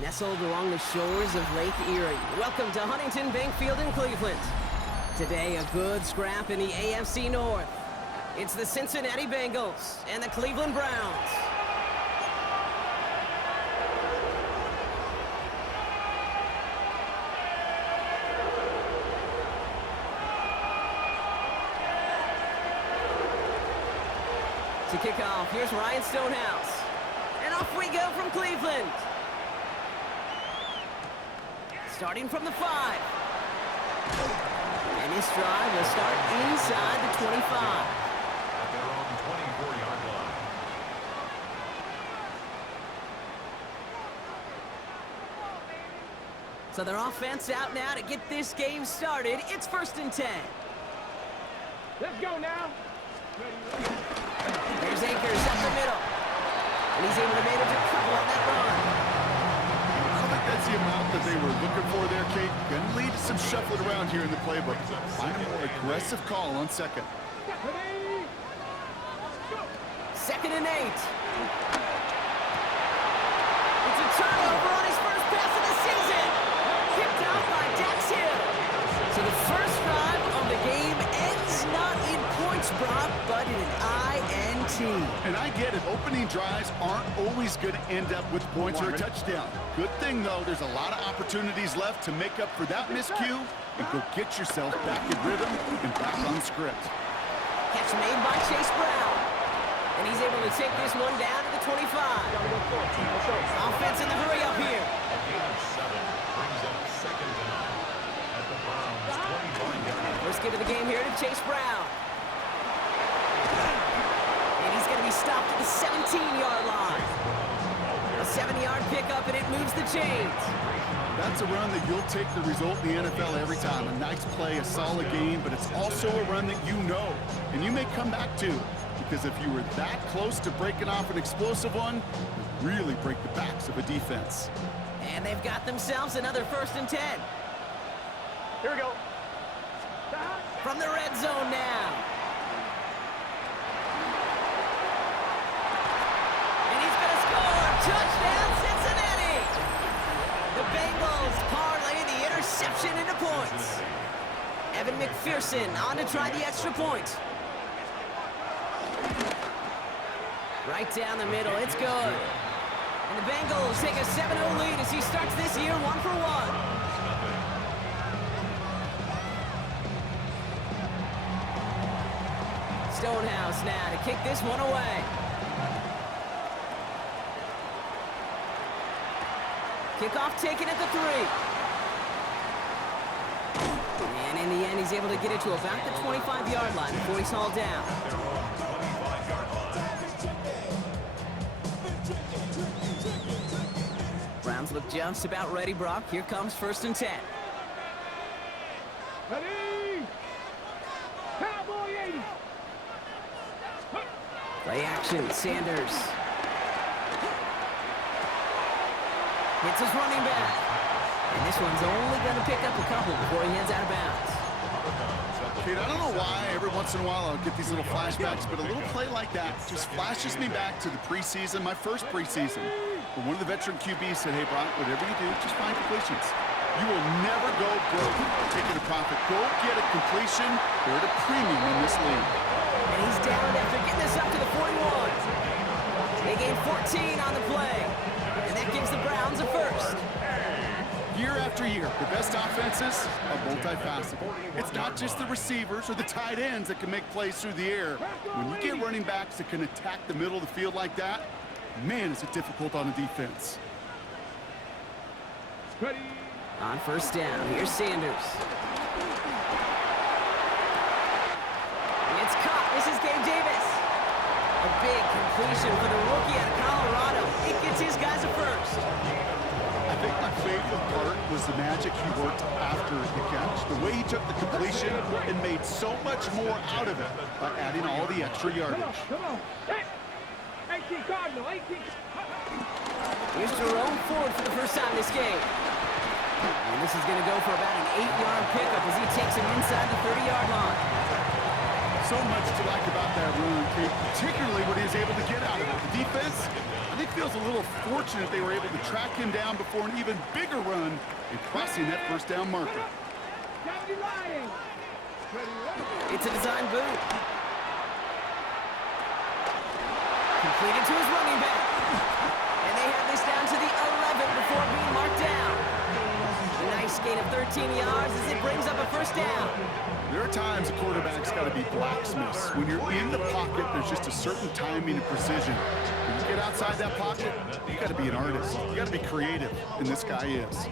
Nestled along the shores of Lake Erie. Welcome to Huntington Bank Field in Cleveland. Today, a good scrap in the AFC North. It's the Cincinnati Bengals and the Cleveland Browns. To kick off, here's Ryan Stonehouse. And off we go from Cleveland. Starting from the 5. And this drive will start inside the 25. At their own 24-yard line. So their offense out now to get this game started. It's 1st and 10. Let's go now. There's Akers up the middle. And he's able to manage a couple on that run. I don't think that's the amount that they were looking for there, Kate. Going to lead to some shuffling around here in the playbook. Find a more aggressive call on 2nd. 2nd and 8. It's a turnover on his first pass of the season. Picked out by Dax Hill. So the first drive of the game ends not in points, Brock, but in an INT. And I get it. Opening drives aren't always going to end up with points or a touchdown. Good thing, though, there's a lot of opportunities left to make up for that miscue and go get yourself back in rhythm and back on script. Catch made by Chase Brown. And he's able to take this one down to the 25. Offense in the hurry up here. A gain of 7 brings up 2nd down at the Browns' 25-yard. First give of the game here to Chase Brown. And he's going to be stopped at the 17-yard line. A 7-yard pickup, and it moves the chains. That's a run that you'll take the result in the NFL every time. A nice play, a solid game, but it's also a run that you know, and you may come back to. Because if you were that close to breaking off an explosive one, you really break the backs of a defense. And they've got themselves another 1st and 10. Here we go. From the red zone now. And he's going to score. Touchdown, Cincinnati. The Bengals parlay the interception into points. Evan McPherson on to try the extra point. Right down the middle, it's good. And the Bengals take a 7-0 lead as he starts this year 1 for 1. Stonehouse now to kick this one away. Kickoff taken at the 3. And in the end, he's able to get it to about the 25-yard line before he's hauled down. Browns look just about ready, Brock. Here comes 1st and 10. Ready? Cowboy 80. Play action, Sanders. Hits his running back. And this one's only going to pick up a couple before he heads out of bounds. Kate, I don't know why every once in a while I'll get these little flashbacks, but a little play like that just flashes me back to the preseason, my first preseason. But one of the veteran QBs said, hey, Brock, whatever you do, just find completions. You will never go broke taking a profit. Go get a completion. They're at a premium in this league. And he's down after getting this up to the 41. They gain 14 on the play. And that gives the Browns a first. Year after year, the best offenses are multifaceted. It's not just the receivers or the tight ends that can make plays through the air. When you get running backs that can attack the middle of the field like that, man, is it difficult on the defense. Ready? On 1st down, here's Sanders. It's caught. This is Gabe Davis. A big completion for the rookie out of Colorado. It gets his guys a first. I think my favorite part was the magic he worked after the catch. The way he took the completion and made so much more out of it by adding all the extra yardage. Come on. Hey. 18 Cardinal, 18. Here's Jerome Ford for the first time this game. And this is going to go for about an 8-yard pickup as he takes him inside the 30-yard line. So much to like about that run, Kate, particularly what he was able to get out of it. The defense, I think, feels a little fortunate they were able to track him down before an even bigger run and crossing that first down marker. It's a design boot. Completed to his running back. And they have this down to the 11 before being marked down. A nice gain of 13 yards as it brings up a first down. There are times a quarterback's got to be blacksmiths. When you're in the pocket, there's just a certain timing and precision. When you get outside that pocket, you got to be an artist. You got to be creative, and this guy is.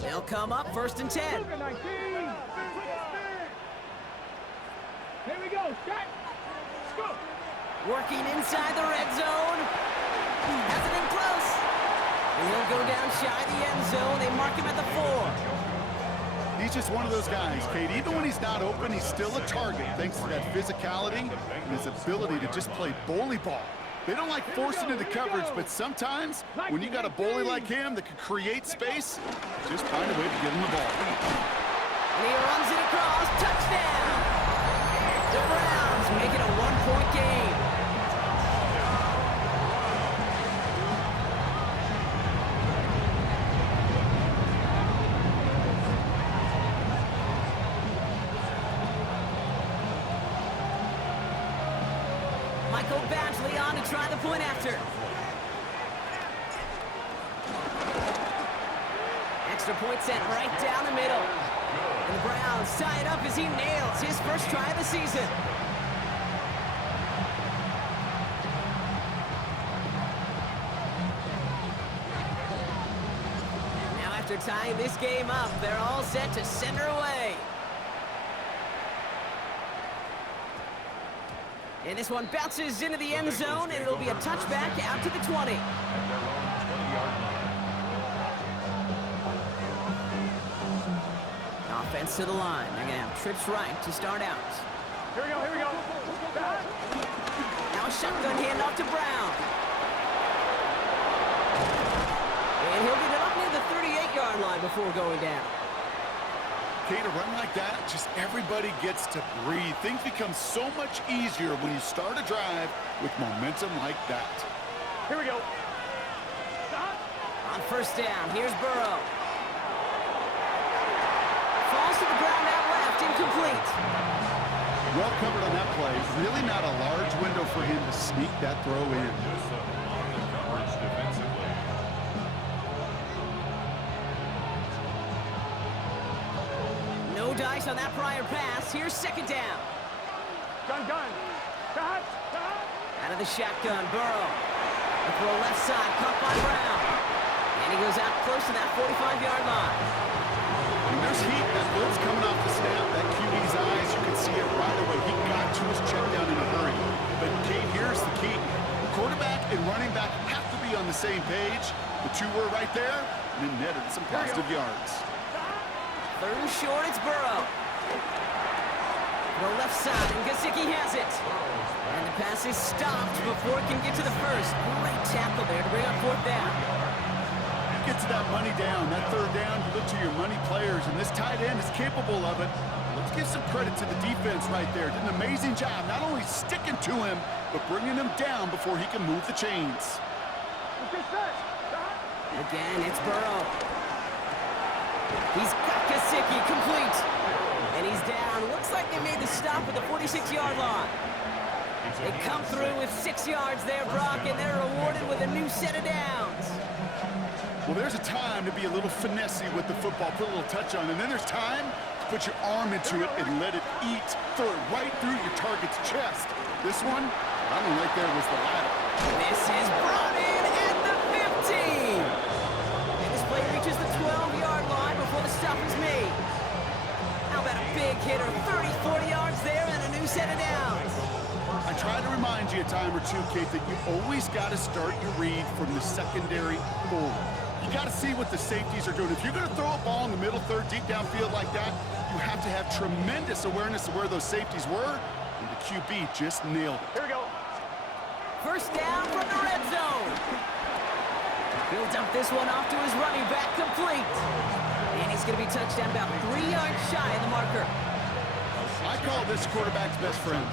They'll come up 1st and 10. Here we go. Shot. Let's go. Working inside the red zone. Has it in close. And he'll go down shy of the end zone. They mark him at the 4. He's just one of those guys, Kate. Even when he's not open, he's still a target thanks to that physicality and his ability to just play bully ball. They don't like forcing into coverage, but sometimes when you got a bully like him that can create space, just find a way to get him the ball. And he runs it across. Touchdown! The Browns make it a 1-point game. Michael Badgley on to try the point after. Extra point sent right down the middle. And the Browns tie it up as he nails his first try of the season. Now after tying this game up, they're all set to send her away. And this one bounces into the end zone, and it'll be a touchback out to the 20. Offense to the line. They're going to have trips right to start out. Here we go. Here we go. Now a shotgun handoff to Brown. And he'll get it up near the 38-yard line before going down. Kate, a run like that, just everybody gets to breathe. Things become so much easier when you start a drive with momentum like that. Here we go. On first down, here's Burrow. Falls to the ground out left, incomplete. Well covered on that play. Really not a large window for him to sneak that throw in. No dice on that prior pass. Here's second down. Gun. Shot. Out of the shotgun, Burrow. The throw left side, caught by Brown. And he goes out close to that 45-yard line. When there's heat, that blitz coming off the snap, that QB's eyes, you can see it right away. He got to his check down in a hurry. But Kate, here's the key. Quarterback and running back have to be on the same page. The two were right there, and then netted some positive yards. 3rd and short, it's Burrow. The left side, and Gesicki has it. And the pass is stopped before it can get to the first. Great tackle there to bring up 4th down. Get to that money down, that 3rd down, you look to your money players, and this tight end is capable of it. Let's give some credit to the defense right there. Did an amazing job, not only sticking to him, but bringing him down before he can move the chains. Again, it's Burrow. He's got Gesicki complete. And he's down. Looks like they made the stop at the 46-yard line. They come through with 6 yards there, Brock, and they're rewarded with a new set of downs. Well, there's a time to be a little finessey with the football, put a little touch on, and then there's time to put your arm into it and let it eat, throw it right through your target's chest. This one, I don't know, right there was the ladder. This is brought in at the 15. And this play reaches the 12-yard line before the stop is made. How about a big hitter, 30, 40 yards there, and a new set of downs. I try to remind you a time or two, Kate, that you always got to start your read from the secondary forward. You got to see what the safeties are doing. If you're going to throw a ball in the middle third, deep downfield like that, you have to have tremendous awareness of where those safeties were, and the QB just nailed it. Here we go. First down from the red zone. He'll dump this one off to his running back, complete. And he's going to be touched down about 3 yards shy of the marker. I call this quarterback's best friend.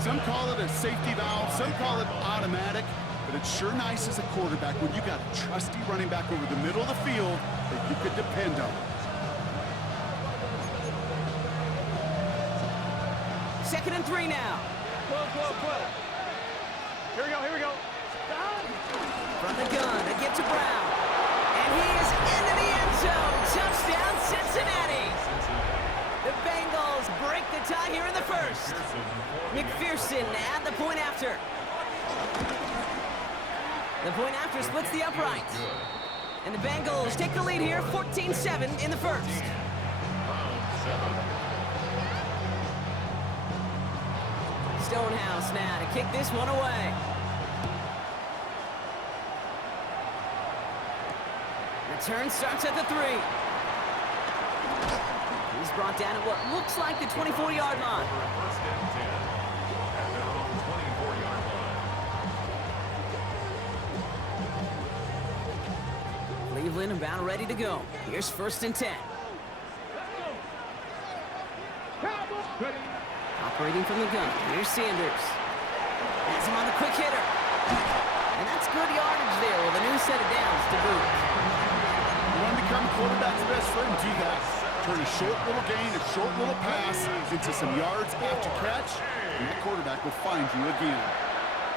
Some call it a safety valve, some call it automatic, but it's sure nice as a quarterback when you got a trusty running back over the middle of the field that you could depend on. Second and 3 now. 12. Here we go, here we go. From the gun, a give to Brown. And he is into the end zone. Touchdown, Cincinnati. The Bengals break the tie here in the first. McPherson at the point after. The point after splits the uprights. And the Bengals take the lead here, 14-7 in the first. Stonehouse now to kick this one away. Return starts at the 3. He's brought down at what looks like the 24-yard line. First and 10 at their own 24-yard line. Cleveland about ready to go. Here's first and 10. Operating from the gun. Here's Sanders. Has him on the quick hitter. And that's good yardage there with a new set of downs to boot. You want to become a quarterback's best friend, do that. Turn a short little gain, a short little pass into some yards after catch, and the quarterback will find you again.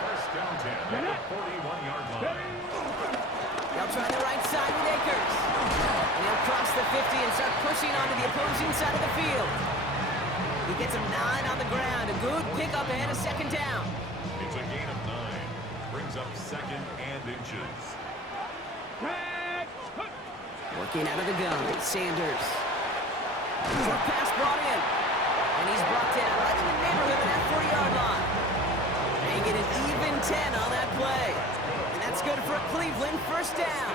First down 10 at the 41-yard line. They'll try the right side with Akers. And he'll cross the 50 and start pushing onto the opposing side of the field. He gets him 9 on the ground. A good pickup ahead of second down. It's a gain of 9. Brings up second and inches. Working out of the gun, Sanders. Short pass brought in. And he's brought down right in the neighborhood of that 40-yard line. They get an even 10 on that play. And that's good for Cleveland. First down.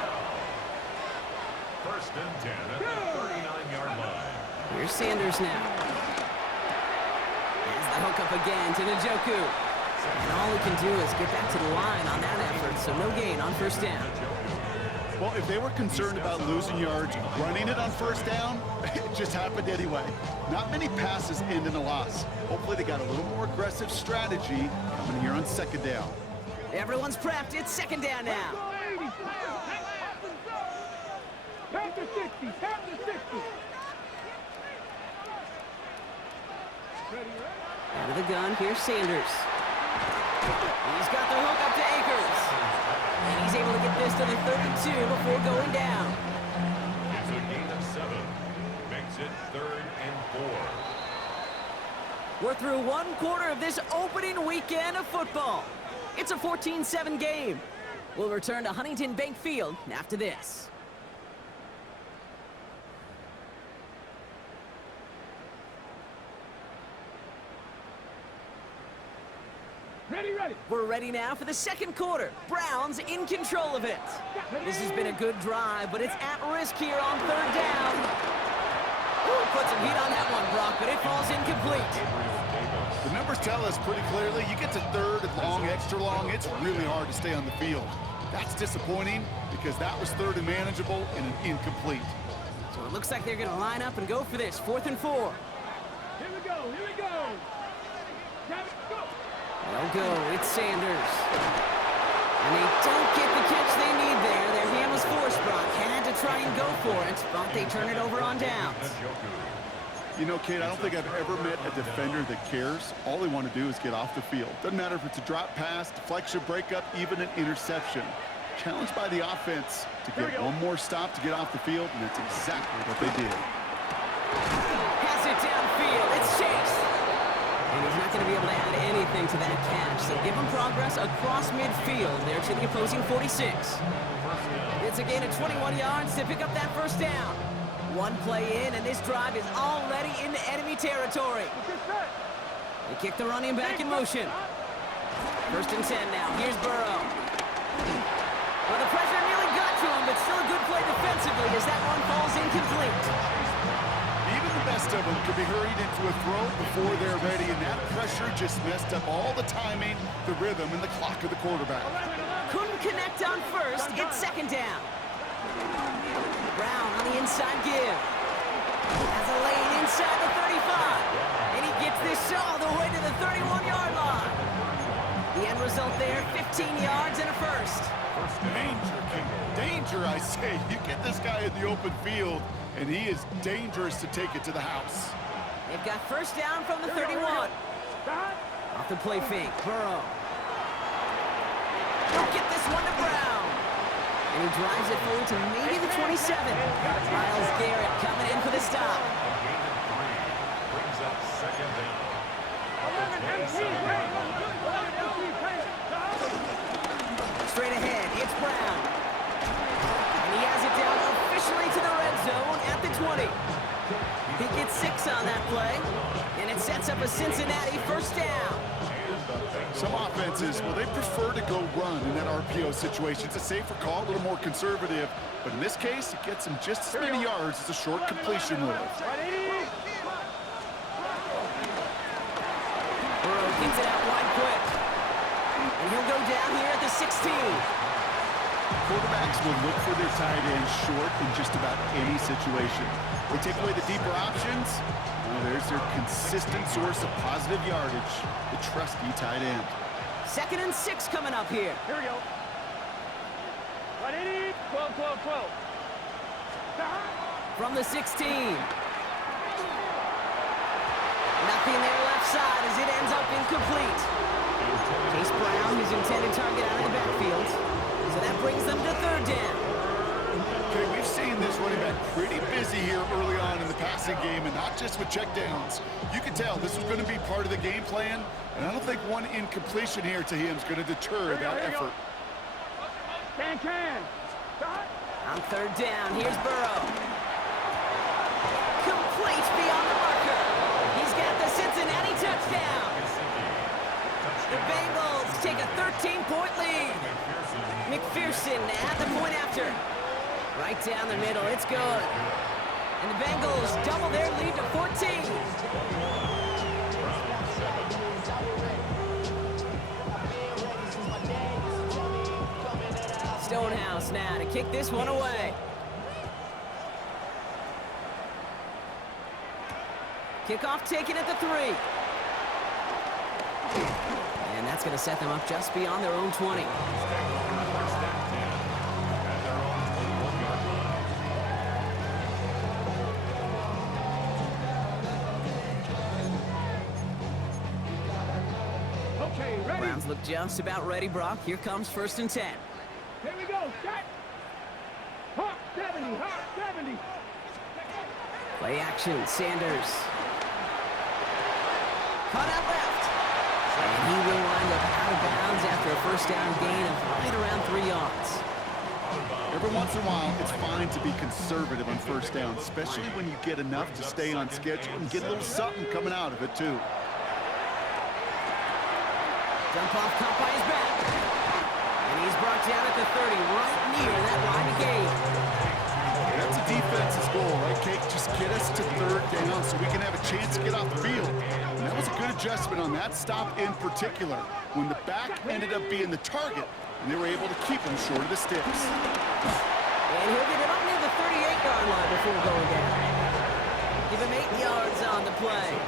First and 10 at the 39-yard line. Here's Sanders now. There's the hook up again to Njoku. And all he can do is get back to the line on that effort, so no gain on first down. Well, if they were concerned about losing yards, running it on first down, it just happened anyway. Not many passes end in a loss. Hopefully they got a little more aggressive strategy coming here on second down. Everyone's prepped. It's second down now. Tap to 60. Out of the gun, here's Sanders. He's got the hook up to Akers. And he's able to get this to the 32 before going down. It's a gain of 7. Makes it 3rd and 4. We're through one quarter of this opening weekend of football. It's a 14-7 game. We'll return to Huntington Bank Field after this. Ready. We're ready now for the second quarter. Browns in control of it. This has been a good drive, but it's at risk here on third down. Ooh, put some heat on that one, Brock, but it falls incomplete. The numbers tell us pretty clearly, you get to third and long, extra long, it's really hard to stay on the field. That's disappointing because that was third and manageable and an incomplete. So it looks like they're going to line up and go for this, 4th and 4. Here we go. Go. They'll go, it's Sanders. And they don't get the catch they need there. Their hand was forced, Brock. Had to try and go for it, but they turn it over on downs. You know, Kate, I don't think I've ever met a defender that cares. All they want to do is get off the field. Doesn't matter if it's a drop pass, deflection, breakup, even an interception. Challenged by the offense to get one more stop to get off the field, and that's exactly what they did. Pass it downfield. It's Chase. And he's not going to be able to add anything to that catch, so give him progress across midfield there to the opposing 46. It's a gain of 21 yards to pick up that first down. One play in, and this drive is already into enemy territory. They kick the running back in motion. First and 10 now. Here's Burrow. Well, the pressure nearly got to him, but still a good play defensively as that one falls incomplete. Even the best of them could be hurried into a throw before they're ready, and that pressure just messed up all the timing, the rhythm, and the clock of the quarterback. Couldn't connect on first. It's second down. Brown on the inside give. Has a lane inside the 35. And he gets this all the way to the 31-yard line. The end result there, 15 yards and a first. Danger, King. Danger, I say. You get this guy in the open field, and he is dangerous to take it to the house. They've got first down from the 31. Off the play fake, Burrow. Don't get this one to Brown. And he drives it forward to maybe the 27. Myles Garrett coming in for the stop. Brings up second down. Straight ahead, it's Brown. And he has it down officially to the red zone at the 20. He gets 6 on that play, and it sets up a Cincinnati first down. Some offenses, well, they prefer to go run in that RPO situation. It's a safer call, a little more conservative. But in this case, it gets him just as many yards as a short completion would have. Burrow gets it out wide quick. And he'll go down here at the 16. Quarterbacks will look for their tight end short in just about any situation. They take away the deeper options. Well, there's their consistent source of positive yardage, the trusty tight end. 2nd and 6 coming up here. Here we go. 12, 12, 12. From the 16. Nothing there left side as it ends up incomplete. Chase Brown, his intended target, out of the backfield. So that brings them to 3rd down. Okay, we've seen this running back pretty busy here early on in the passing game, and not just with checkdowns. You can tell this was going to be part of the game plan, and I don't think one incompletion here to him is going to deter that effort. Can. On 3rd down, here's Burrow. Complete beyond the marker. He's got the Cincinnati touchdown. The Bengals take a 13-point lead. McPherson at the point after. Right down the middle, it's good. And the Bengals double their lead to 14. Stonehouse now to kick this one away. Kickoff taken at the 3. And that's going to set them up just beyond their own 20. Browns look just about ready, Brock. Here comes 1st and 10. Here we go. Set. Hawk 70. Hawk 70. Play action, Sanders. Caught out left. And he will wind up out of bounds after a first down gain of right around 3 yards. Every once in a while, it's fine to be conservative on first down, especially when you get enough to stay on schedule and get a little something coming out of it, too. Jump off caught by his back. And he's brought down at the 30, right near that line of gain. That's a defense's goal, right, Kate? Just get us to 3rd down so we can have a chance to get off the field. And that was a good adjustment on that stop in particular, when the back ended up being the target, and they were able to keep him short of the sticks. And he'll get it up near the 38-yard line before going down. Give him 8 yards on the play.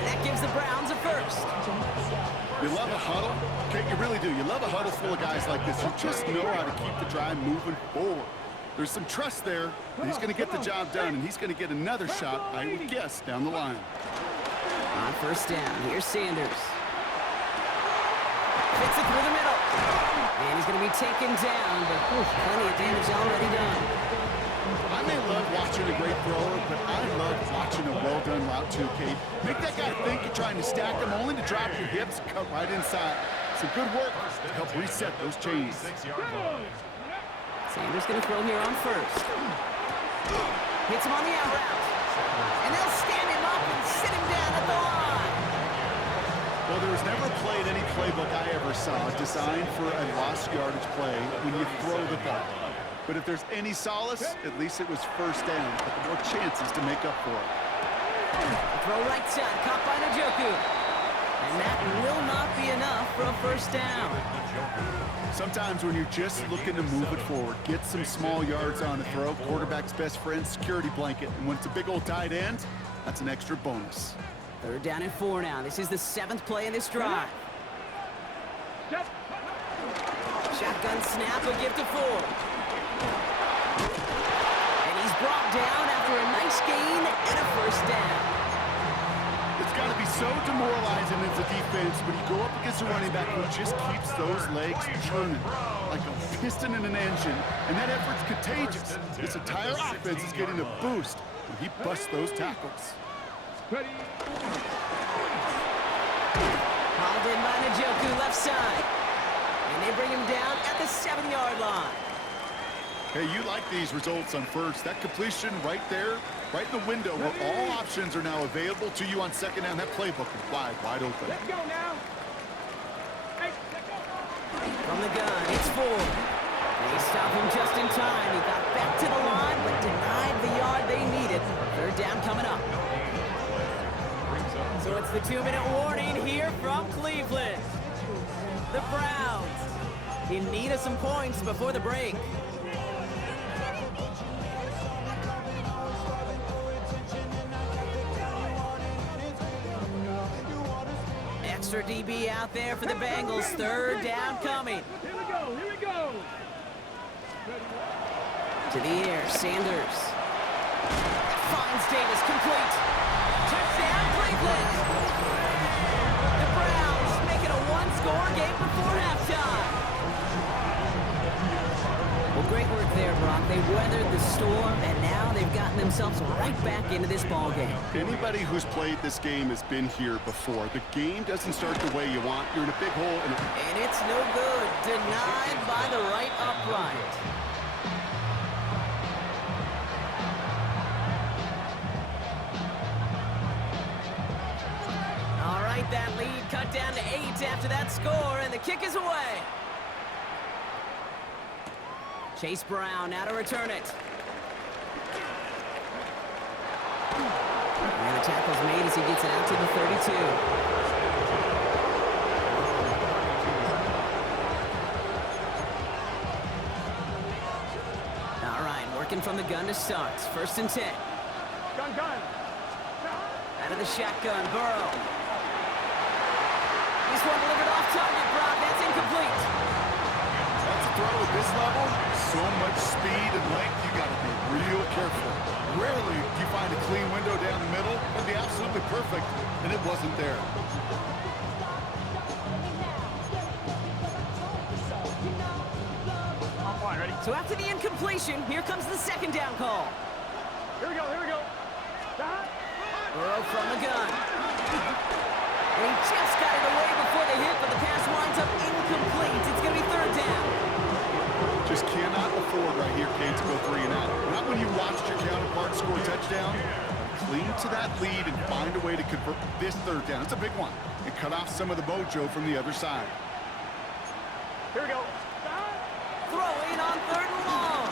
And that gives the Browns a first. You love a huddle? Okay, you really do. You love a huddle full of guys like this who just know how to keep the drive moving forward. There's some trust there. He's going to get the job done, and he's going to get another shot, I would guess, down the line. On 1st down, here's Sanders. Fits it through the middle. And he's going to be taken down, but plenty of damage already done. I may love watching a great thrower, but I love watching a well-done route too, Kate. Make that guy think you're trying to stack him, only to drop your hips and cut right inside. Some good work to help reset those chains. Sanders going to throw here on 1st. Hits him on the out route. And they'll stand him up and sit him down at the line. Well, there was never a play in any playbook I ever saw designed for a lost yardage play when you throw the ball. But if there's any solace, at least it was 1st down, but the more chances to make up for it. Throw right side, caught by Njoku. And that will not be enough for a first down. Sometimes when you're just looking to move it forward, get some small yards on the throw, quarterback's best friend, security blanket. And when it's a big old tight end, that's an extra bonus. 3rd down and 4 now. This is the 7th play in this drive. Shotgun snap, a give to Ford. And he's brought down after a nice gain and a first down. It's got to be so demoralizing as a defense when you go up against a running back who just keeps those legs churning like a piston in an engine, and that effort's contagious. This entire offense is getting a boost when he busts those tackles. Hauled in by Njoku, left side. And they bring him down at the 7-yard line. Hey, you like these results on first. That completion right there, right in the window where all options are now available to you on 2nd down. That playbook is wide open. Let's go now. Hey, From the gun, it's Ford. They stop him just in time. He got back to the line, but denied the yard they needed. 3rd down coming up. So it's the 2-minute warning here from Cleveland. The Browns in need of some points before the break. Extra DB out there for the Bengals. 3rd down coming. here we go, here we go. To the air, Sanders. Finds Davis, complete. Touchdown, Cleveland. The Browns make it a 1-score game before halftime. Well, great work there, Brock. They weathered the storm, and now they've gotten themselves right back into this ballgame. Anybody who's played this game has been here before. The game doesn't start the way you want. You're in a big hole. And it's no good. Denied by the right upright. All right, that lead cut down to 8 after that score, and the kick is away. Chase Brown now to return it. And the tackle's made as he gets it out to the 32. All right, working from the gun to start. 1st and 10. Gun. Out of the shotgun, Burrow. This one delivered off target, Brock. That's incomplete. That's a throw at this level. So much speed and length, you got to be real careful. Rarely do you find a clean window down the middle. It'd be absolutely perfect, and it wasn't there. Ready? So after the incompletion, here comes the 2nd down call. Here we go. Burrow from the gun. They just got it away before the hit, but the pass winds up incomplete. It's going to be 3rd down. Just cannot afford right here, Kate, to go 3 and out. Not when you watched your counterpart score a touchdown. Cling to that lead and find a way to convert this 3rd down. It's a big one. And cut off some of the mojo from the other side. Here we go. Throw in on 3rd and long.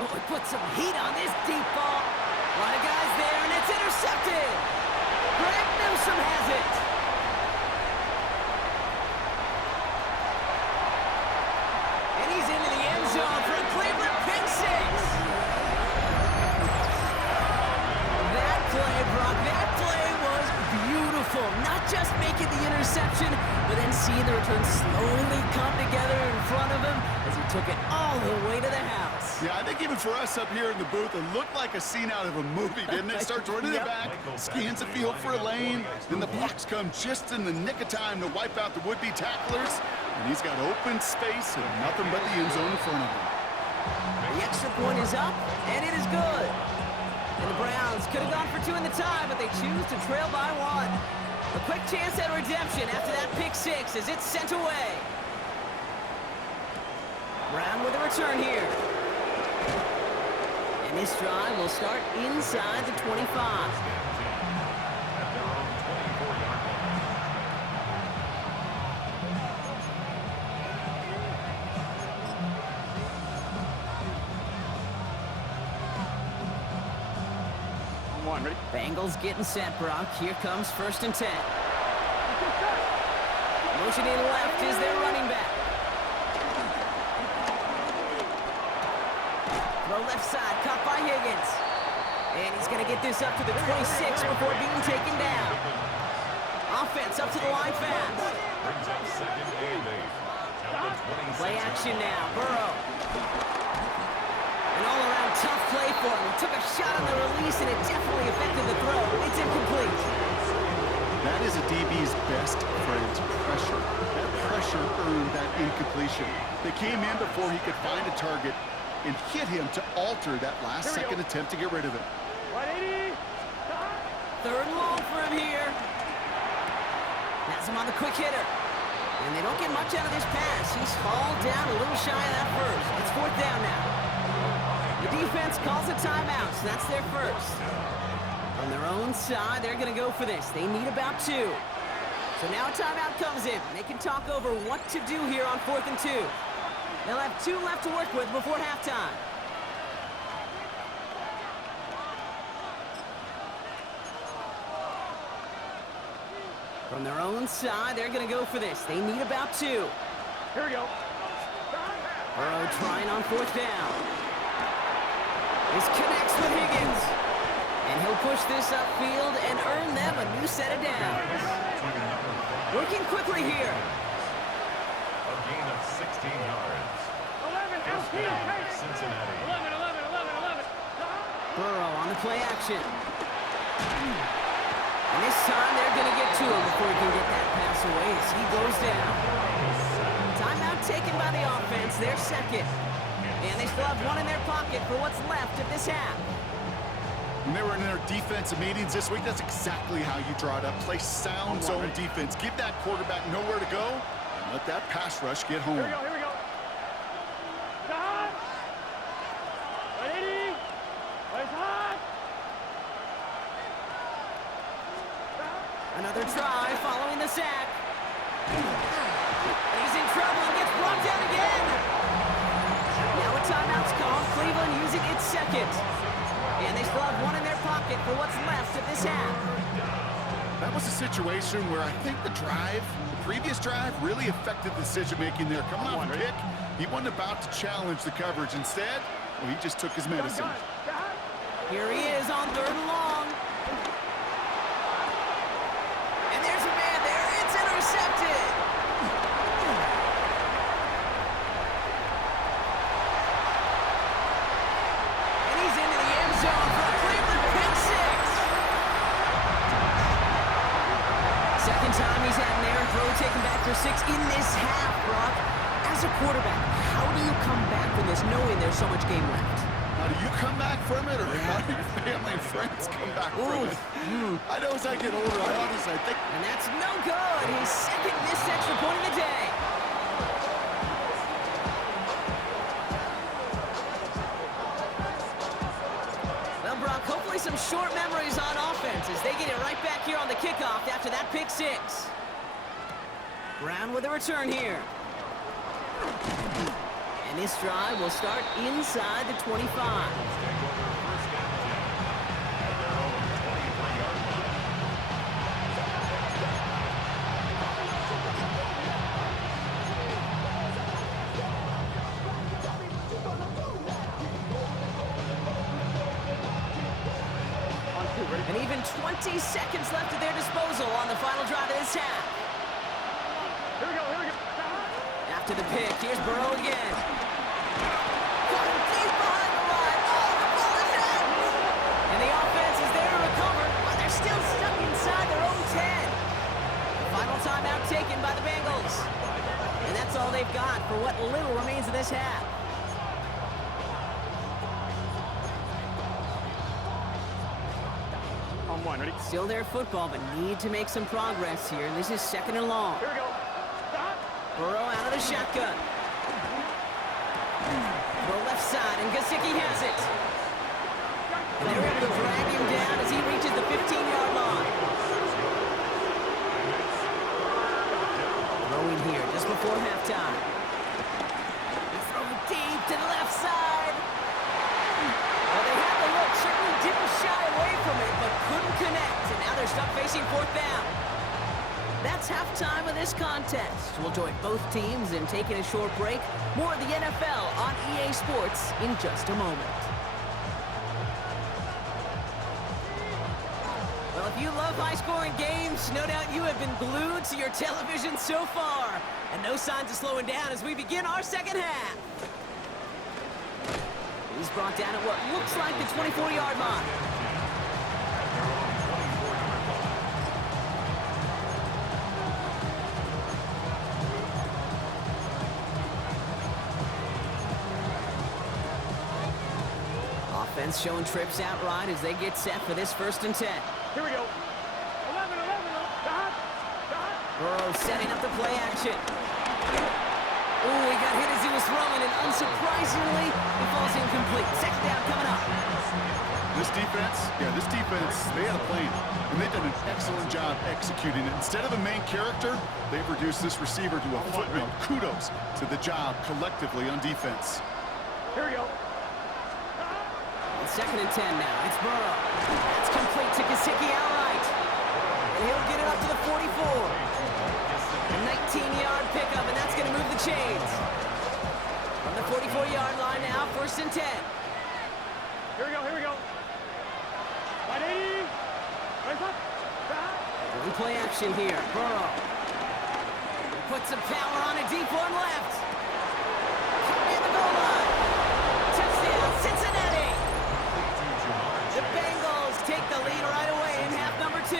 Oh, we put some heat on this deep ball. A lot of guys there, and it's intercepted. Greg Newsome has it. And he's into the end zone for a Cleveland pick 6. That play, Brock, that play was beautiful. Not just making the interception, but then seeing the return slowly come together in front of him as he took it all the way to the house. Yeah, I think even for us up here in the booth, it looked like a scene out of a movie, didn't it? Starts running it back, scans the field for a lane, then the blocks come just in the nick of time to wipe out the would-be tacklers, and he's got open space and nothing but the end zone in front of him. The extra point is up, and it is good. And the Browns could have gone for 2 in the tie, but they choose to trail by 1. A quick chance at redemption after that pick 6 as it's sent away. Brown with a return here. And this drive will start inside the 25. On 1, ready? Bengals getting set, Brock. Here comes 1st and 10. Motioning left is their running back. Throw left side, caught by Higgins. And he's going to get this up to the 26 before being taken down. Offense up to the line fast. Brings up 2nd and 8. Play action now, Burrow. An all-around tough play for him. He took a shot on the release, and it definitely affected the throw. It's incomplete. That is a DB's best friend, pressure. That pressure earned that incompletion. They came in before he could find a target and hit him to alter that last-second attempt to get rid of it. 180. 3rd and long for him here. Has him on the quick hitter. And they don't get much out of this pass. He's hauled down a little shy of that first. It's 4th down now. The defense calls a timeout, so that's their first. On their own side, they're going to go for this. They need about 2. So now a timeout comes in. They can talk over what to do here on 4th and 2. They'll have 2 left to work with before halftime. From their own side, they're going to go for this. They need about 2. Here we go. Burrow trying on 4th down. This connects with Higgins. And he'll push this upfield and earn them a new set of downs. Working quickly here. A gain of 16 yards. 11, First LT, down, hey. Cincinnati. 11, 11, 11, 11. Burrow on the play action. And this time they're going to get to him before he can get that pass away as he goes down. Timeout taken by the offense, their 2nd. And they still have 1 in their pocket for what's left of this half. When they were in their defensive meetings this week, that's exactly how you draw it up. Play sound zone defense. Give that quarterback nowhere to go, and let that pass rush get home. Here we go, here we go. Stop. 180. Place hot. Another try following the sack. And he's in trouble and gets brought down again. Now a timeout's called. Cleveland using its 2nd. And they still have 1 in their pocket for what's left of this half. That was a situation where I think the previous drive, really affected the decision-making there. Coming off a pick, he wasn't about to challenge the coverage. Instead, well, he just took his medicine. Here he is on 3rd and long. And there's a man there. It's intercepted. And he's into the end zone for a Cleveland pick 6. 2nd time he's had an errant throw taken back for 6 in this half, Brock. As a quarterback, how do you come back from this knowing there's so much game left? How do you come back from it, or how do your family and friends come back from it? I know as I get older, I think... And that's no good. His 2nd missed extra point of the day. Well, Brock, hopefully some short memories on offense as they get it right back here on the kickoff after that pick 6. Brown with a return here. And this drive will start inside the 25. And even 20 seconds left at their disposal on the final drive of this half. Here we go, here we go. After the pick, here's Burrow again. Caught him deep behind the line. Oh, the ball is out! And the offense is there to recover, but they're still stuck inside their own 10. Final timeout taken by the Bengals. And that's all they've got for what little remains of this half. On 1, ready? Still their football, but need to make some progress here. This is 2nd and long. Here we go. Stop. Burrow out of the shotgun. Throw left side, and Gesicki has it. And they're able to drag him down as he reaches the 15-yard line. Throwing here just before halftime. He's throwing deep to the left side. Well, they had the look, certainly didn't shy away from it, but couldn't connect. And now they're stuck facing 4th down. That's halftime of this contest. We'll join both teams in taking a short break. More of the NFL on EA Sports in just a moment. Well, if you love high-scoring games, no doubt you have been glued to your television so far. And no signs of slowing down as we begin our second half. He's brought down at what looks like the 24-yard line. Offense showing trips out right as they get set for this 1st and 10. Here we go. 11, dot. Burrow setting up the play action. Oh, he got hit as he was throwing, and unsurprisingly, he falls incomplete. Second down coming up. This defense, they had a plan, and they've done an excellent job executing it. Instead of a main character, they've reduced this receiver to a footnote. Kudos to the job collectively on defense. Here we go. Second and 10 now. It's Burrow. That's complete to Gesicki outright. And he'll get it up to the 44. A 19-yard pickup, and that's going to move the chains. From the 44-yard line now, 1st and 10. Here we go. 180. Right up. One play action here. Burrow. He puts some power on it, deep one left. Coming in the goal line. Touchdown, Cincinnati. The Bengals take the lead right away in half number 2.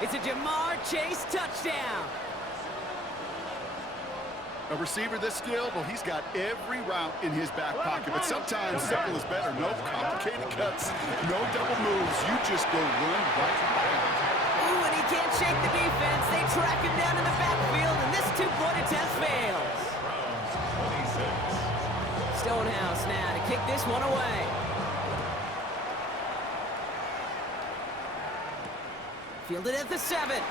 It's a Jamar Chase touchdown. A receiver this skilled, well, he's got every route in his back pocket, but sometimes simple is better. No complicated cuts, no double moves. You just go run right back. Ooh, and he can't shake the defense. They track him down in the backfield, and this two-point attempt fails. Stonehouse now to kick this one away. Fielded at the 7.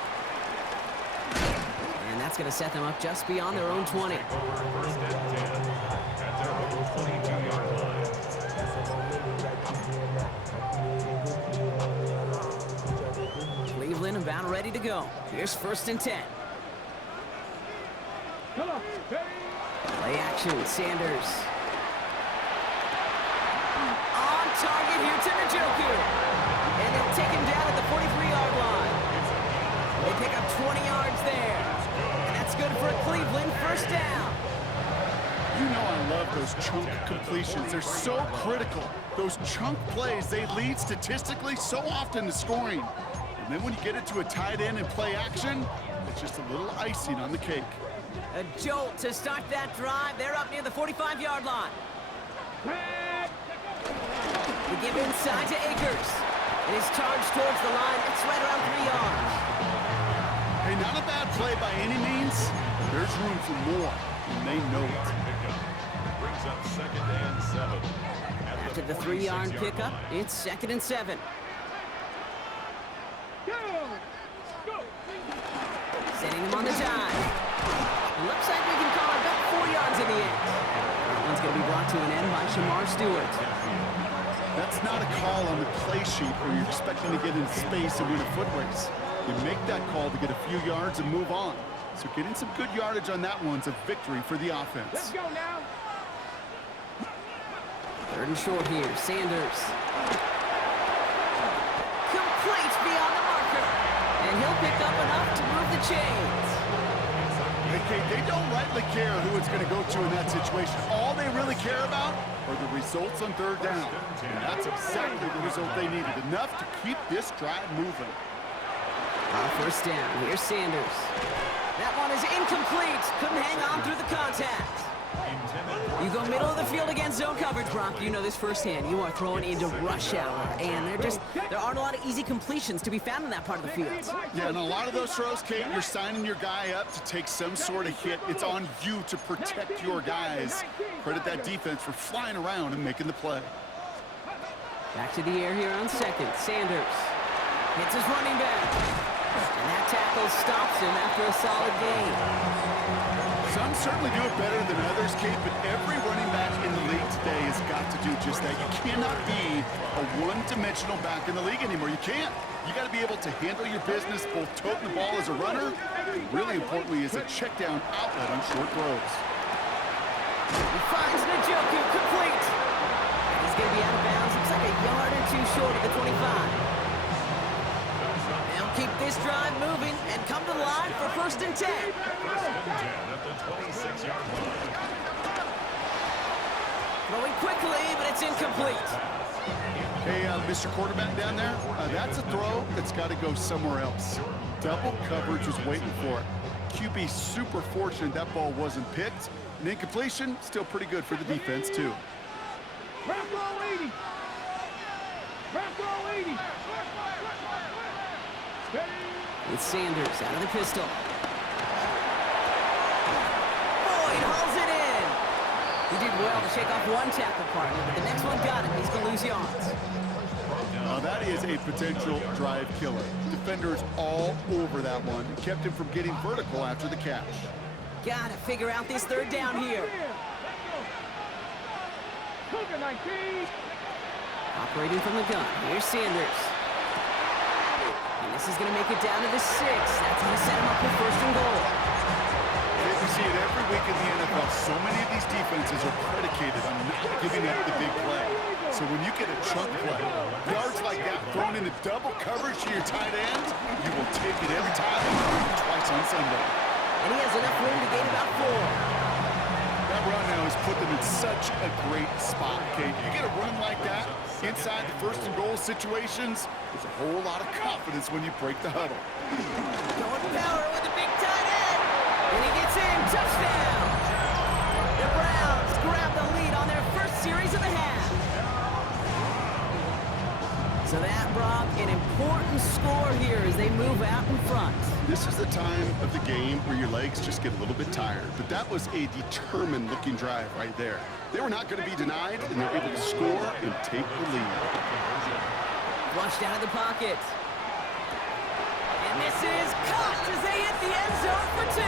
And that's going to set them up just beyond their own 20. Cleveland about ready to go. Here's 1st and 10. Play action, Sanders. On target here to Njoku. And they'll take him down at the 43-yard line. They pick up 20 yards there. And that's good for Cleveland. 1st down. You know I love those chunk completions. They're so critical. Those chunk plays, they lead statistically so often to scoring. And then when you get it to a tight end and play action, it's just a little icing on the cake. A jolt to start that drive. They're up near the 45-yard line. They give inside to Akers. And he's charged towards the line. It's right around 3 yards. Hey, not a bad play by any means. There's room for more, and they know it. Brings up 2nd and 7. After the 3-yard pickup, it's 2nd and 7. Setting him on the dive. Looks like we can call it about 4 yards in the end. That one's going to be brought to an end by Shamar Stewart. That's not a call on the play sheet where you're expecting to get in space and win a foot race. You make that call to get a few yards and move on. So getting some good yardage on that one's a victory for the offense. Let's go now. 3rd and short here, Sanders. Complete beyond the marker. And he'll pick up enough to move the chains. Okay, they don't lightly care who it's going to go to in that situation. All they really care about are the results on 3rd down. And that's exactly the result they needed. Enough to keep this drive moving. 1st down. Here's Sanders. That one is incomplete. Couldn't hang on through the contact. You go middle of the field against zone coverage, Brock. You know this firsthand. You are throwing into rush hour, and there aren't a lot of easy completions to be found in that part of the field. Yeah, and a lot of those throws, Kate, you're signing your guy up to take some sort of hit. It's on you to protect your guys. Credit that defense for flying around and making the play. Back to the air here on 2nd. Sanders hits his running back. And that tackle stops him after a solid gain. Some certainly do it better than others, Kate, but every running back in the league today has got to do just that. You cannot be a one-dimensional back in the league anymore. You can't. You got to be able to handle your business, both toting the ball as a runner, and really importantly as a check down outlet on short throws. He finds Njoku complete. And he's going to be out of bounds. Looks like a yard or two short of the 25. They'll keep this drive moving and come to the line for 1st and 10. 1st and 10 at the 26-yard line. Throwing quickly, but it's incomplete. Hey, Mr. Quarterback down there, that's a throw that's got to go somewhere else. Double coverage was waiting for it. QB super fortunate that ball wasn't picked. And incompletion, still pretty good for the defense, too. Back row 80. Back row 80. With Sanders out of the pistol. Boyd hauls it in. He did well to shake off one tackle partner, but the next one got him. He's going to lose yards. Now that is a potential drive killer. Defenders all over that one. Kept him from getting vertical after the catch. Got to figure out this 3rd down here. Cougar 19. Operating from the gun. Here's Sanders. And this is going to make it down to the 6. That's going to set him up with 1st and goal. We see it every week in the NFL. So many of these defenses are predicated on not giving up the big play. So when you get a chunk play, yards like that thrown into double coverage to your tight end, you will take it every time and twice on Sunday. And he has enough room to gain about 4. That run now has put them in such a great spot, Kate. You get a run like that inside the 1st and goal situations, there's a whole lot of confidence when you break the huddle. Going power with the big tight end. And he gets in. Touchdown. The Browns grab the lead on their 1st series of the half. So that brought an important score here as they move out in front. This is the time of the game where your legs just get a little bit tired. But that was a determined-looking drive right there. They were not going to be denied, and they're able to score and take the lead. Flushed out of the pocket. And this is caught as they hit the end zone for 2.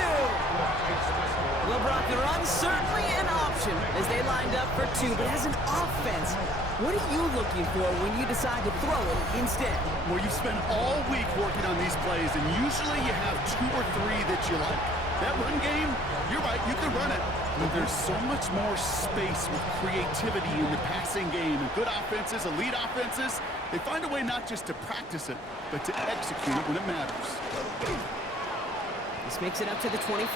Well, Brock, the run certainly an option as they lined up for 2. But as an offense, what are you looking for when you decide to throw it instead? Well, you spend all week working on these plays, and usually you have 2 or 3 that you like. That run game, you're right, you can run it. But there's so much more space with creativity in the passing game. And good offenses, elite offenses, they find a way not just to practice it, but to execute it when it matters. This makes it up to the 25.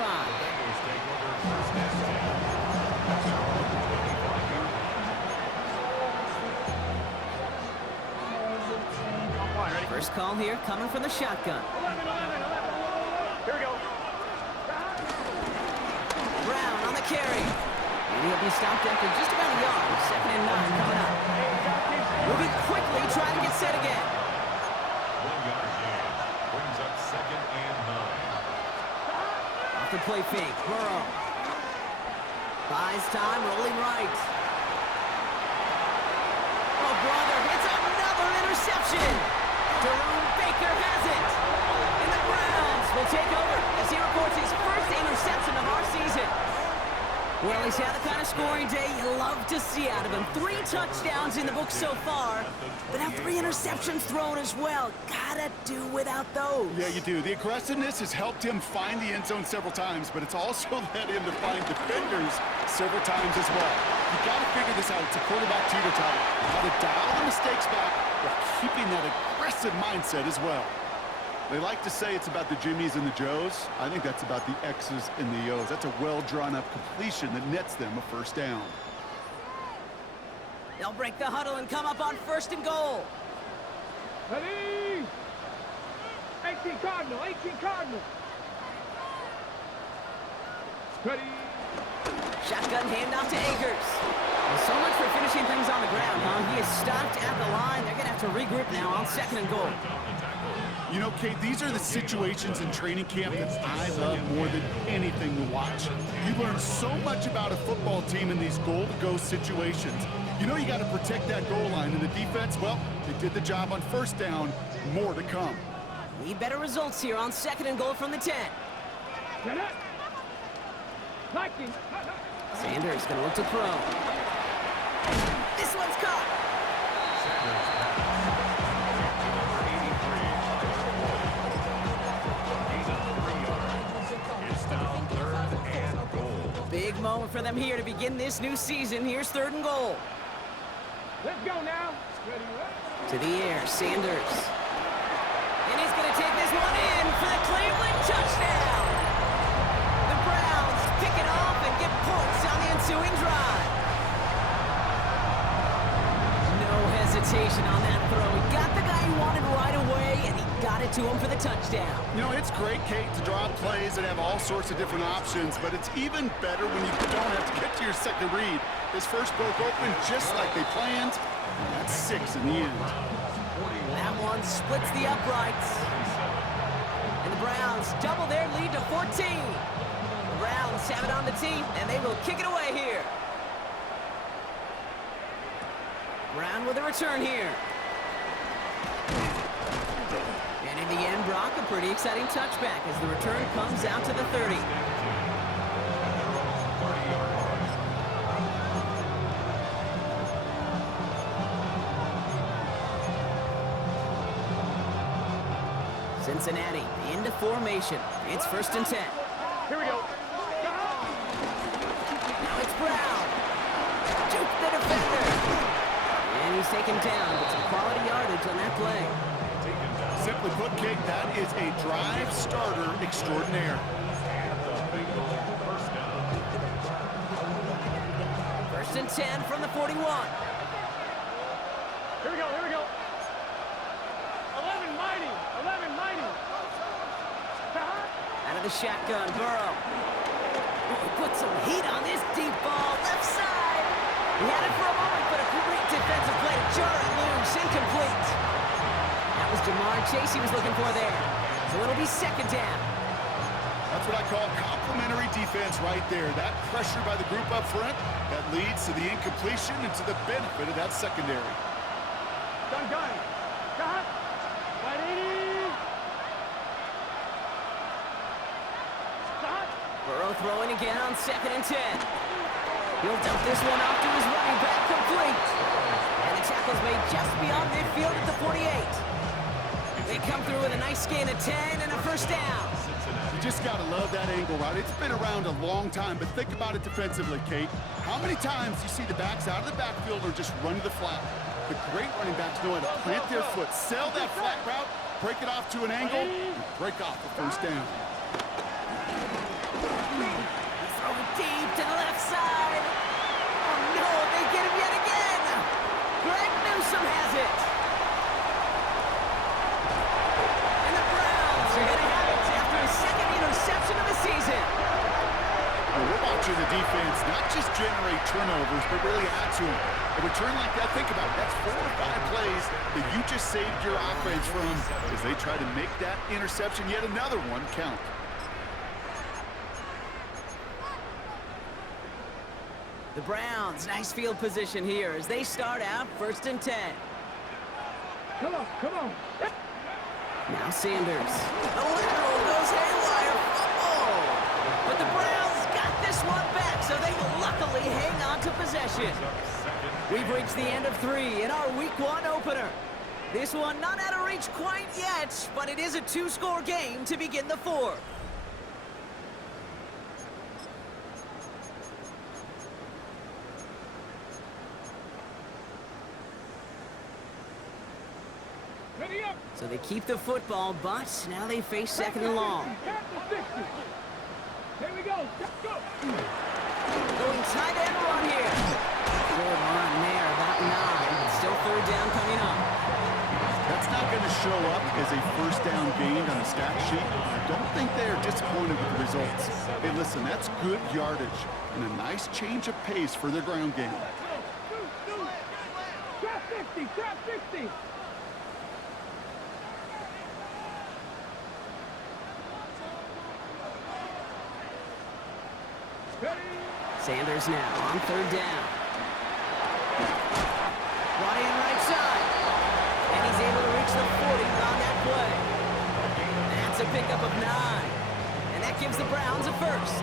First call here coming from the shotgun. Here we go. Brown on the carry. And he'll be stopped after just about a yard. 2nd and 9 coming up. Moving quickly, trying to get set again. 1-yard gain. Brings up 2nd and 9. Off the play fake. Burrow. Buys time, rolling right. Oh, brother, it's another interception. Jerome Baker has it. And the Browns will take over as he reports his 1st interception of our season. Well, he's had the kind of scoring day you love to see out of him. 3 touchdowns in the book so far, but now 3 interceptions thrown as well. Gotta do without those. Yeah, you do. The aggressiveness has helped him find the end zone several times, but it's also led him to find defenders several times as well. You got to figure this out. It's a quarterback teeter-totter. How to dial the mistakes back while keeping that aggressive mindset as well. They like to say it's about the Jimmies and the Joes. I think that's about the X's and the O's. That's a well-drawn-up completion that nets them a 1st down. They'll break the huddle and come up on 1st and goal. Ready? 18 Cardinal, 18 Cardinal. Ready? Shotgun handoff to Akers. Well, so much for finishing things on the ground, huh? He is stopped at the line. They're going to have to regroup now on 2nd and goal. You know, Kate, these are the situations in training camp that I love more than anything to watch. You learn so much about a football team in these goal-to-go situations. You know you got to protect that goal line, and the defense, well, they did the job on 1st down. More to come. Need better results here on 2nd and goal from the 10. Get it. Liking. Sanders going to look to throw. This one's caught. for them here to begin this new season. Here's 3rd and goal. Let's go now. To the air, Sanders. And he's going to take this one in for the Cleveland touchdown. The Browns pick it off and get points on the ensuing drive. No hesitation on that throw. He got the guy he wanted right away, and he got it to him for the touchdown. You know, it's great, Kate, to draw plays and have all sorts of different options, but it's even better when you don't have to get to your second read. His first broke open just like they planned, and that's 6 in the end. That one splits the uprights. And the Browns double their lead to 14. The Browns have it on the tee, and they will kick it away here. Brown with a return here. And in the end, Brock, a pretty exciting touchback as the return comes out to the 30. Cincinnati into formation. It's 1st and 10. Here we go. Now it's Brown. Juke the defender. And he's taken down, but some quality yardage on that play. Simply put, Kate, that is a drive starter extraordinaire. 1st and 10 from the 41. Here we go. 11 mighty. Out of the shotgun, Burrow. Ooh, put some heat on this deep ball, left side. He had it for a moment, but a great defensive play to jar it loose, incomplete. That was Jamar Chase he was looking for there. So it'll be 2nd down. That's what I call complimentary defense right there. That pressure by the group up front, that leads to the incompletion and to the benefit of that secondary. Gun. Got. 180. Burrow throwing again on 2nd and 10. He'll dump this one off to his running back, complete. And the tackle's made just beyond midfield at the 48. They come through with a nice gain of 10 and a 1st down. You just got to love that angle route. It's been around a long time, but think about it defensively, Kate. How many times you see the backs out of the backfield or just run to the flat? The great running backs know how to plant their foot, sell that flat route, break it off to an angle, and break off the 1st down. Throw it deep to the left side. Oh no, they get him yet again. Greg Newsome has it. And the Browns are going to have it after his 2nd interception of the season. Well, we're watching the defense not just generate turnovers, but really add to them. A return like that, think about it, that's 4 or 5 plays that you just saved your offense from as they try to make that interception, yet another one, count. The Browns, nice field position here as they start out 1st and 10. Come on. Now Sanders. The lateral goes haywire. Fumble. But the Browns got this one back, so they luckily hang on to possession. We've reached the end of 3 in our Week 1 opener. This one not out of reach quite yet, but it is a 2-score game to begin the 4th. Ready up. So they keep the football, but now they face 2nd and long. Here we go. Go. Going tight end run here. Good run there, about 9. Still 3rd down coming up. That's not going to show up as a 1st down gained on the stat sheet. I don't think they are disappointed with the results. Hey, listen, that's good yardage and a nice change of pace for their ground game. Trap 50. Sanders now on 3rd down. Ryan right side. And he's able to reach the 40 on that play. That's a pickup of 9. And that gives the Browns a 1st.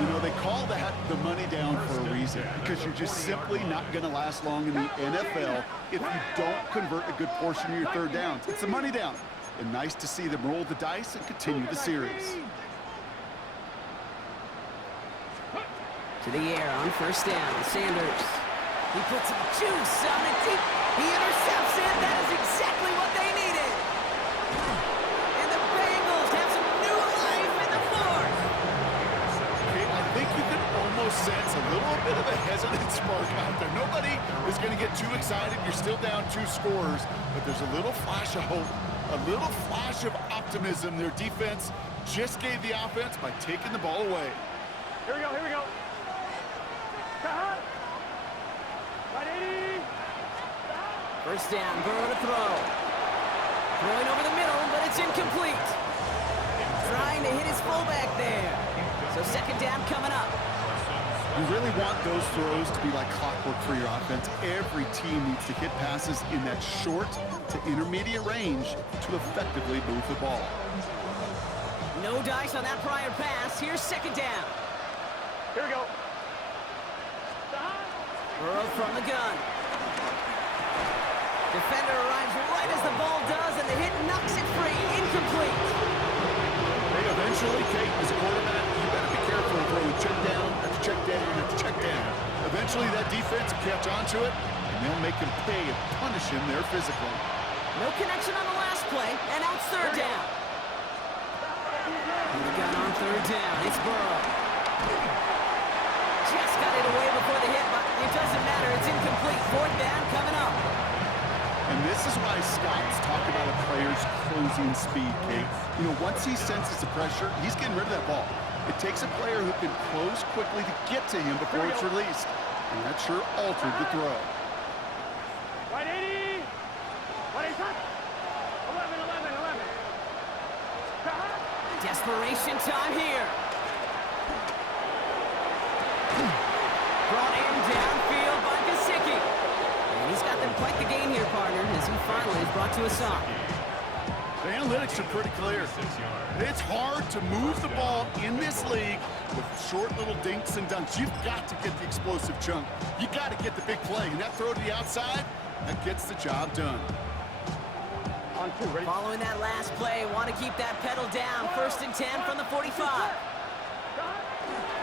You know, they call that the money down for a reason, because you're just simply not going to last long in the NFL if you don't convert a good portion of your 3rd downs. It's a money down. And nice to see them roll the dice and continue the series. To the air on first down. Sanders. He puts some juice on the deep. He intercepts it. That is exactly what they needed. And the Bengals have some new life in the fourth. Okay, I think you can almost sense a little bit of a hesitant spark out there. Nobody is going to get too excited. You're still down 2 scores, but there's a little flash of hope, a little flash of optimism. Their defense just gave the offense by taking the ball away. Here we go, here we go. Right, 80. First down, Burrow to throw. Throwing over the middle, but it's incomplete. Trying to hit his fullback there. So second down coming up. You really want those throws to be like clockwork for your offense. Every team needs to hit passes in that short to intermediate range to effectively move the ball. No dice on that prior pass. Here's second down. Here we go. Burrow from the gun. Defender arrives right as the ball does, and the hit knocks it free. Incomplete. Hey, eventually, Kate, as a quarterback, you better be careful of throwing check down after check down after check down. Eventually, that defense will catch on to it, and they'll make him pay and punish him there physically. No connection on the last play, and out third down. And the gun on third down. It's Burrow. Just got it away before the hit, but it doesn't matter. It's incomplete. Fourth down coming up. And this is why scouts talk about a player's closing speed, Kate. You know, once he senses the pressure, he's getting rid of that ball. It takes a player who can close quickly to get to him before it's released. And that sure altered the throw. Right, 80. What is that? 11, 11, 11. Desperation time here. Brought in downfield by Gesicki. And he's got them quite the game here, partner, as he finally is brought to a stop. The analytics are pretty clear. It's hard to move the ball in this league with short little dinks and dunks. You've got to get the explosive chunk. You got to get the big play. And that throw to the outside, that gets the job done. On 2, ready? Following that last play, want to keep that pedal down. First and 10 from the 45.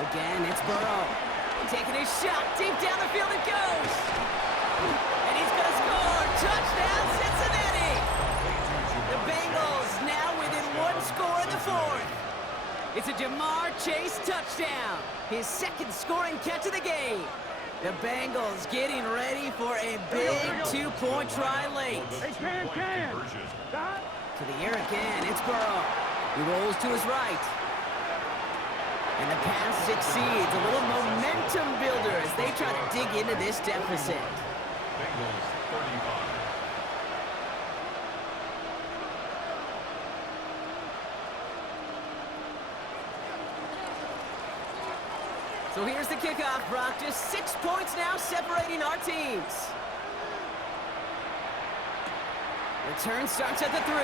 Again, it's Burrow. Taking his shot. Deep down the field it goes. And he's going to score. Touchdown, Cincinnati. The Bengals now within 1 score in the fourth. It's a Jamar Chase touchdown. His second scoring catch of the game. The Bengals getting ready for a big 2-point try late. Hey, can. To the air again, it's Burrow. He rolls to his right. And the pass succeeds. A little momentum builder as they try to dig into this deficit. Bengals 35. So here's the kickoff, Brock. Just 6 points now separating our teams. Return starts at the 3.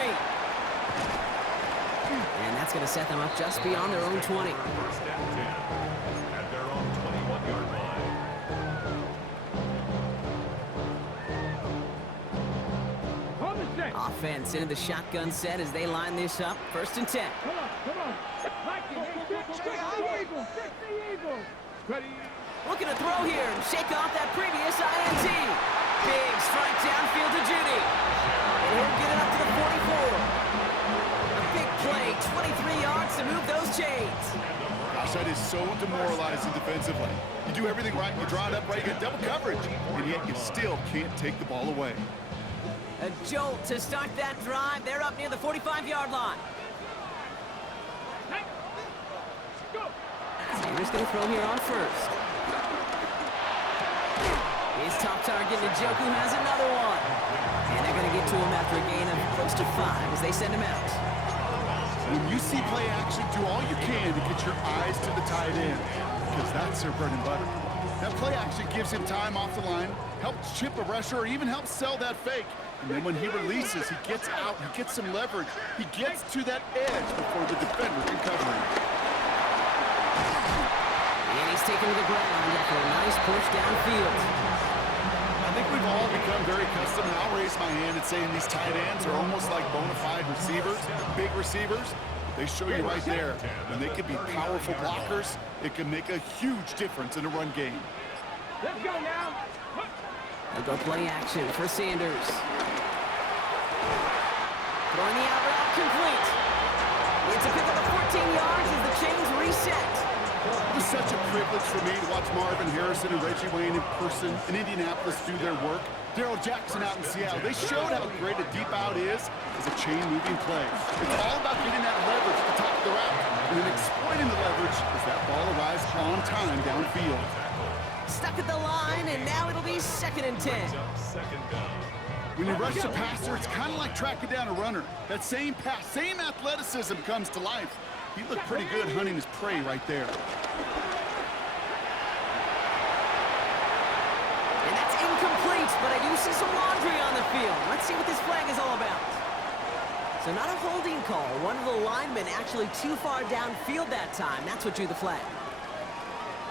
And that's going to set them up just beyond their own 20. First down 10 at their own 21-yard line. Hold the set. Offense into the shotgun set as they line this up. First and 10. Come on. Like it. Fix the Eagles. Ready? Looking to throw here and shake off that previous INT. Big strike downfield to Judy. And he'll get it up to the 44. A big play, 23 yards to move those chains. Gosh, that is so demoralizing defensively. You do everything right, you draw it up right, you get double coverage, and yet you still can't take the ball away. A jolt to start that drive. They're up near the 45-yard line. Go. Sanders going to throw here on first. His top target, Njoku, has another one. And they're going to get to him after a gain of close to 5 as they send him out. When you see play action, do all you can to get your eyes to the tight end, because that's their bread and butter. That play action gives him time off the line, helps chip a rusher, or even helps sell that fake. And then when he releases, he gets out, he gets some leverage, he gets to that edge before the defender can cover him. And he's taken to the ground after a nice push downfield. I think we've all become very accustomed, and I'll raise my hand and say these tight ends are almost like bona fide receivers, big receivers. They show you right there, when they can be powerful blockers, it can make a huge difference in a run game. Let's go now. They'll go play action for Sanders. Throwing the out route complete. It's a pick up of 14 yards as the chains reset. It was such a privilege for me to watch Marvin Harrison and Reggie Wayne in person in Indianapolis do their work. Daryl Jackson out in Seattle. They showed how great a deep out is as a chain-moving play. It's all about getting that leverage at the top of the route and then exploiting the leverage as that ball arrives on time downfield. Stuck at the line, and now it'll be 2nd and 10. Second down. When you rush the passer, it's kind of like tracking down a runner. That same pass, same athleticism comes to life. He looked pretty good hunting his prey right there. And that's incomplete, but I do see some laundry on the field. Let's see what this flag is all about. So not a holding call. One of the linemen actually too far downfield that time. That's what drew the flag.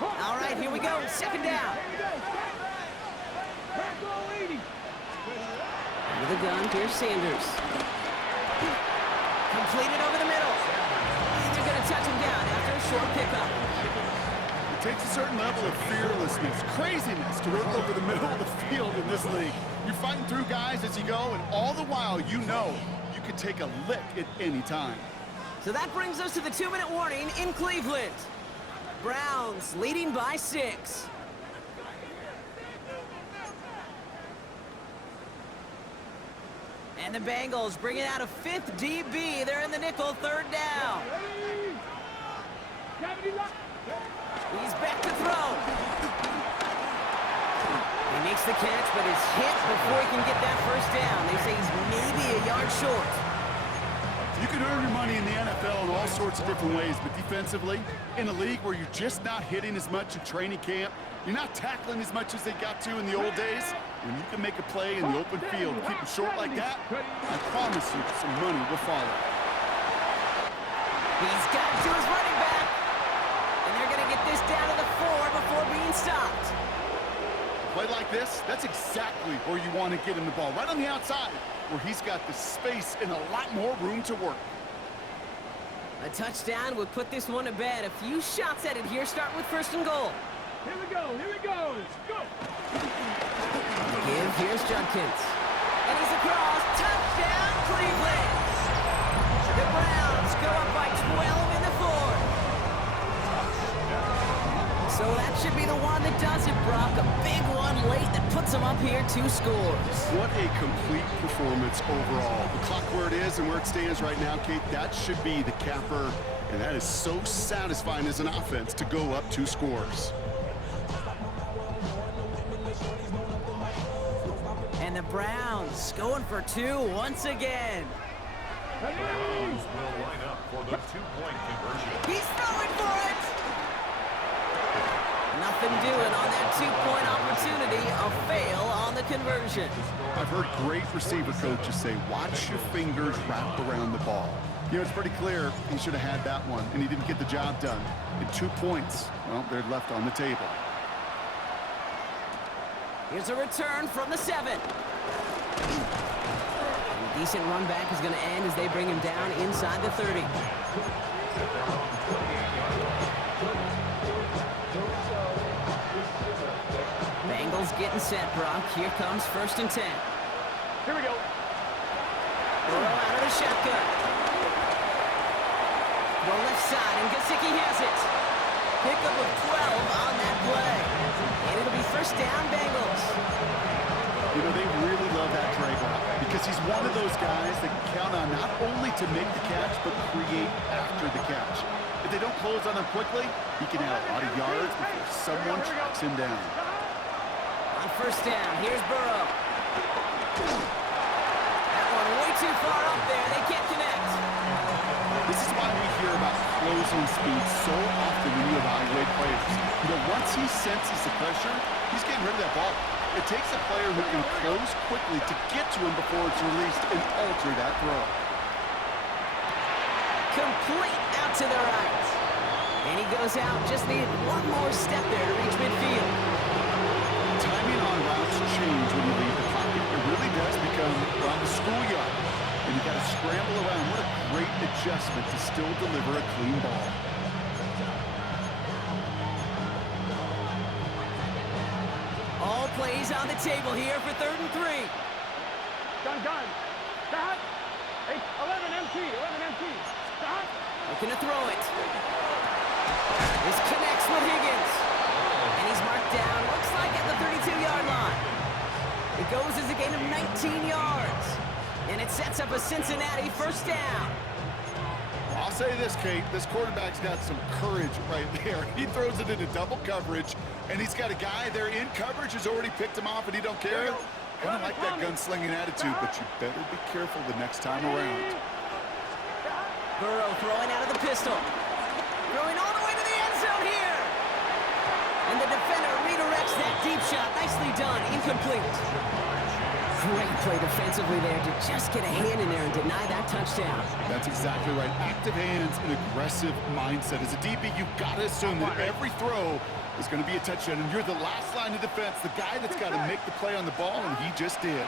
All right, here we go. 2nd down. Under the gun, here's Sanders. Completed over the middle. And they're going to touch him down after a short pickup. It takes a certain level of fearlessness, craziness to work over the middle of the field in this league. You're fighting through guys as you go, and all the while you know you can take a lick at any time. So that brings us to the 2-minute warning in Cleveland. Browns leading by 6. And the Bengals bringing out a 5th DB. They're in the nickel, 3rd down. He's back to throw. He makes the catch, but is hit before he can get that 1st down. They say he's maybe a yard short. You can earn your money in the NFL in all sorts of different ways, but defensively, in a league where you're just not hitting as much in training camp, you're not tackling as much as they got to in the old days, when you can make a play in the open field and keep them short like that, I promise you some money will follow. He's got it to his running back. And they're going to get this down to the 4 before being stopped. Play like this, that's exactly where you want to get him the ball, right on the outside, where he's got the space and a lot more room to work. A touchdown would put this one to bed. A few shots at it here, starting with 1st and goal. Here we go, here we go. Go. Give, here's Judkins. And he's across. Touchdown, Cleveland. The Browns go up by 12 in the 4th. So that should be the one that does it, Brock. A big one late that puts them up here 2 scores. What a complete performance overall. The clock where it is and where it stands right now, Kate, that should be the capper. And that is so satisfying as an offense to go up 2 scores. And the Browns going for 2 once again. Browns will line up for the 2-point conversion. He's throwing for it. Nothing doing on that 2-point opportunity. A fail on the conversion. I've heard great receiver coaches say, watch your fingers wrap around the ball. You know, it's pretty clear he should have had that one, and he didn't get the job done. And 2 points, well, they're left on the table. Here's a return from the 7. And a decent run back is going to end as they bring him down inside the 30. Bengals getting set, Brock. Here comes 1st and 10. Here we go. Throw out of the shotgun. The left side, and Gesicki has it. Pickup of 12 on that play. And it'll be 1st down, Bengals. You know, they really love that drag route because he's one of those guys that can count on not only to make the catch, but create after the catch. If they don't close on him quickly, he can add a lot of yards before someone tracks him down. On 1st down, here's Burrow. That one way too far up there. They can't connect. This is why we hear about closing speed so often when you evaluate players. You know, once he senses the pressure, he's getting rid of that ball. It takes a player who can close quickly to get to him before it's released and alter that throw. Complete out to the right. And he goes out. Just needed one more step there to reach midfield. Timing on routes change when you leave the pocket. It really does become on the schoolyard. And you got to scramble around. What a great adjustment to still deliver a clean ball. All plays on the table here for 3rd and 3. Gun. Stop. 11 MT. Stop. Looking to throw it. This connects with Higgins. And he's marked down, looks like at the 32-yard line. It goes as a gain of 19 yards. And it sets up a Cincinnati first down. I'll say this, Kate. This quarterback's got some courage right there. He throws it into double coverage, and he's got a guy there in coverage who's already picked him off, and he don't care. Kind of like that gunslinging attitude, but you better be careful the next time around. Burrow throwing out of the pistol. Throwing all the way to the end zone here. And the defender redirects that deep shot. Nicely done. Incomplete. Great play defensively there to just get a hand in there and deny that touchdown. That's exactly right. Active hands and aggressive mindset. As a DB, you've got to assume that every throw is going to be a touchdown, and you're the last line of defense, the guy that's got to make the play on the ball, and he just did. He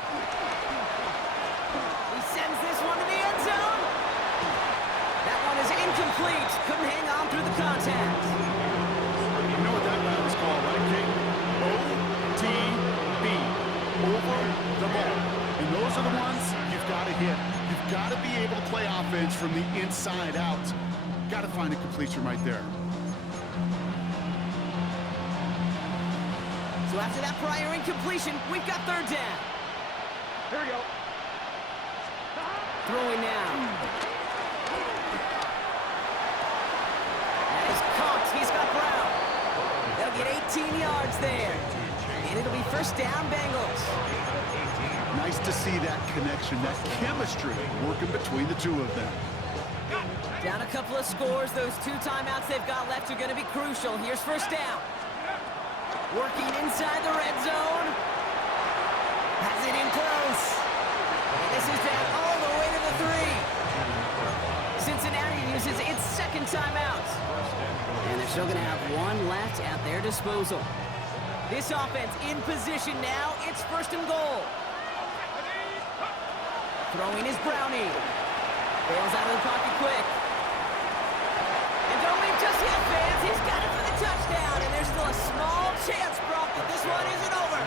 sends this one to the end zone. That one is incomplete. Couldn't hang on through the contact. You know what that round is called, right, King? OTB. Over the ball. And those are the ones you've got to hit. You've got to be able to play offense from the inside out. Got to find a completion right there. So after that prior incompletion, we've got 3rd down. Here we go. Throwing now. That is caught. He's got Brown. They'll get 18 yards there. And it'll be first down, Bengals. Nice to see that connection, that chemistry working between the two of them. Down a couple of scores. Those 2 timeouts they've got left are going to be crucial. Here's first down. Working inside the red zone. Has it in close. And this is down all the way to the 3. Cincinnati uses its 2nd timeout. And they're still going to have 1 left at their disposal. This offense in position now. It's 1st and goal. Throwing is Brownie. Bails out of the pocket quick. And don't leave just yet, fans. He's got it for the touchdown. And there's still a small chance, Brock, that this one isn't over.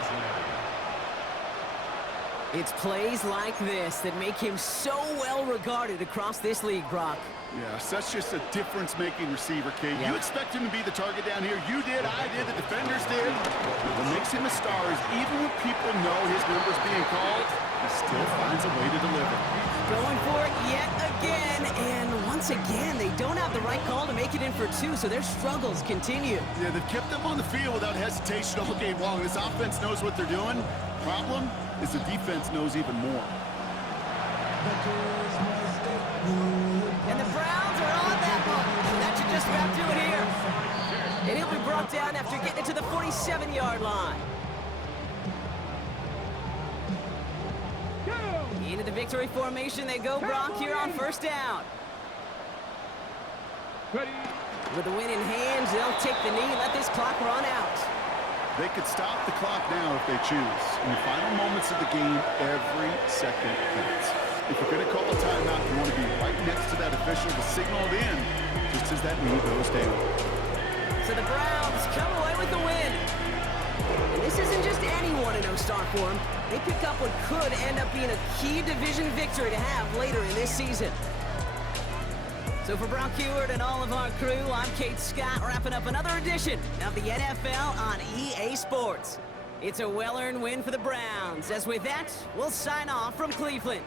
It's plays like this that make him so well regarded across this league, Brock. Yes, that's just a difference-making receiver, Kate. Yeah. You expect him to be the target down here. You did, I did, the defenders did. What makes him a star is even when people know his number's being called, he still finds a way to deliver. Going for it yet again, and once again, they don't have the right call to make it in for 2, so their struggles continue. Yeah, they've kept them on the field without hesitation all game long. This offense knows what they're doing. Problem is the defense knows even more. And the Browns are on that one. That should just about do it here. And he'll be brought down after getting it to the 47-yard line. Into the victory formation they go, Brock, here on first down. Ready. With the win in hand, they'll take the knee, let this clock run out. They could stop the clock now if they choose. In the final moments of the game, every second counts. If you're going to call a timeout, you want to be right next to that official to signal it in, just as that knee goes down. So the Browns come away with the win. And this isn't just any 1-0 start for them. They pick up what could end up being a key division victory to have later in this season. So for Brock Heward and all of our crew, I'm Kate Scott, wrapping up another edition of the NFL on EA Sports. It's a well-earned win for the Browns, as with that, we'll sign off from Cleveland.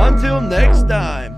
Until next time.